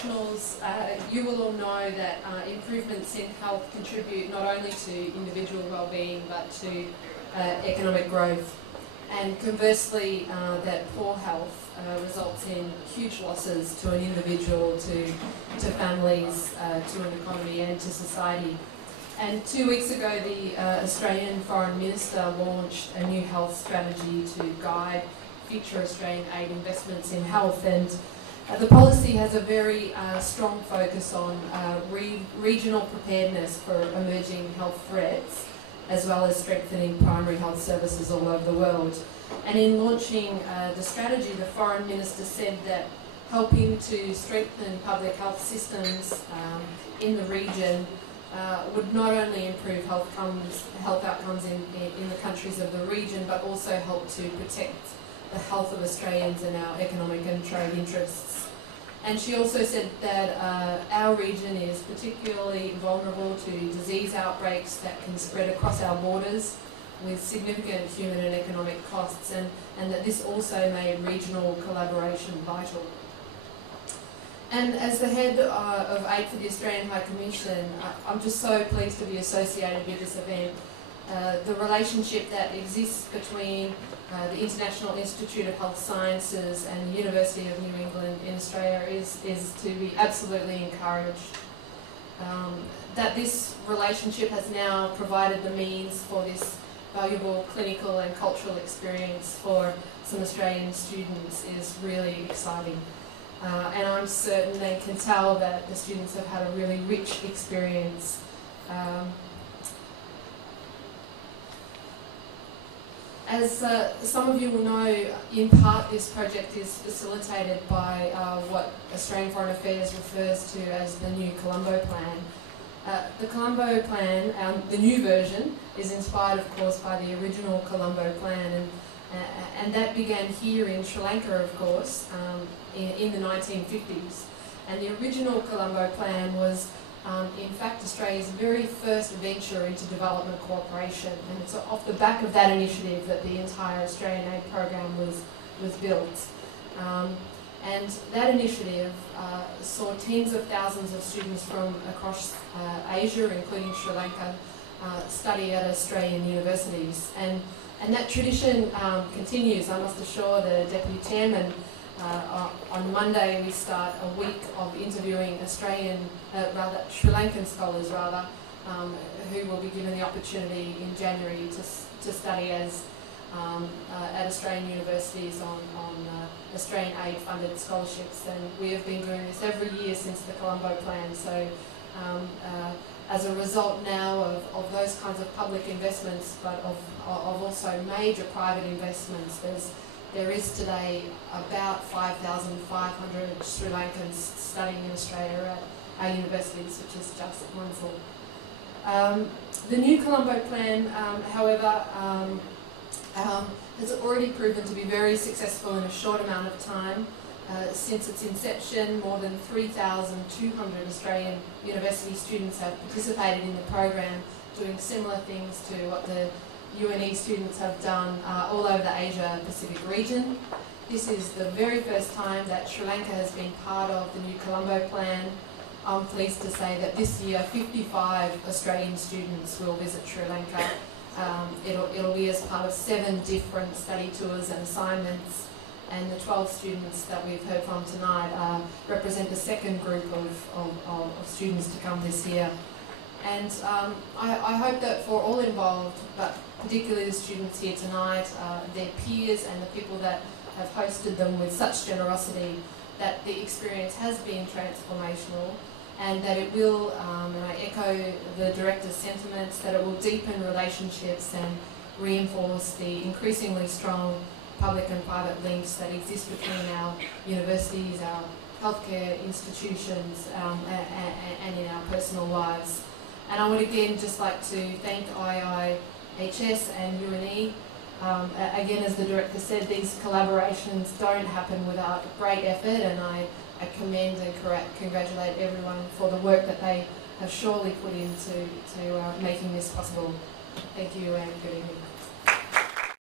professionals, you will all know that improvements in health contribute not only to individual well-being but to economic growth. And conversely, that poor health results in huge losses to an individual, to families, to an economy and to society. And 2 weeks ago, the Australian Foreign Minister launched a new health strategy to guide future Australian aid investments in health. And the policy has a very strong focus on regional preparedness for emerging health threats, as well as strengthening primary health services all over the world. And in launching the strategy, the Foreign Minister said that helping to strengthen public health systems in the region would not only improve health outcomes in the countries of the region, but also help to protect the health of Australians and our economic and trade interests. And she also said that our region is particularly vulnerable to disease outbreaks that can spread across our borders with significant human and economic costs, and that this also made regional collaboration vital. And as the head of Aid for the Australian High Commission, I'm just so pleased to be associated with this event. The relationship that exists between the International Institute of Health Sciences and the University of New England in Australia is to be absolutely encouraged. That this relationship has now provided the means for this valuable clinical and cultural experience for some Australian students is really exciting. And I'm certain and can tell that the students have had a really rich experience. As some of you will know, in part this project is facilitated by what Australian Foreign Affairs refers to as the New Colombo Plan. The Colombo Plan, the new version, is inspired of course by the original Colombo Plan, and that began here in Sri Lanka, of course, in the 1950s. And the original Colombo Plan was in fact Australia's very first venture into development cooperation, and it's off the back of that initiative that the entire Australian aid program was built. And that initiative saw tens of thousands of students from across Asia, including Sri Lanka, study at Australian universities. And that tradition continues. I must assure the Deputy Chairman, on Monday we start a week of interviewing Sri Lankan scholars who will be given the opportunity in January to study as at Australian universities on Australian aid-funded scholarships, and we have been doing this every year since the Colombo Plan. So as a result now of those kinds of public investments, but of also major private investments, there is today about 5,500 Sri Lankans studying in Australia at our universities, which is just wonderful. The new Colombo Plan, however, has already proven to be very successful in a short amount of time. Since its inception, more than 3,200 Australian university students have participated in the program, doing similar things to what the UNE students have done all over the Asia-Pacific region. This is the very first time that Sri Lanka has been part of the new Colombo Plan. I'm pleased to say that this year 55 Australian students will visit Sri Lanka. It'll be as part of 7 different study tours and assignments, and the 12 students that we've heard from tonight represent the second group of students to come this year. And I hope that for all involved, but particularly the students here tonight, their peers and the people that have hosted them with such generosity, that the experience has been transformational, and that it will, and I echo the Director's sentiments, that it will deepen relationships and reinforce the increasingly strong public and private links that exist between our universities, our healthcare institutions, and in our personal lives. And I would again just like to thank IIHS and UNE. Again, as the Director said, these collaborations don't happen without great effort, and I commend and congratulate everyone for the work that they have surely put into making this possible. Thank you and good evening.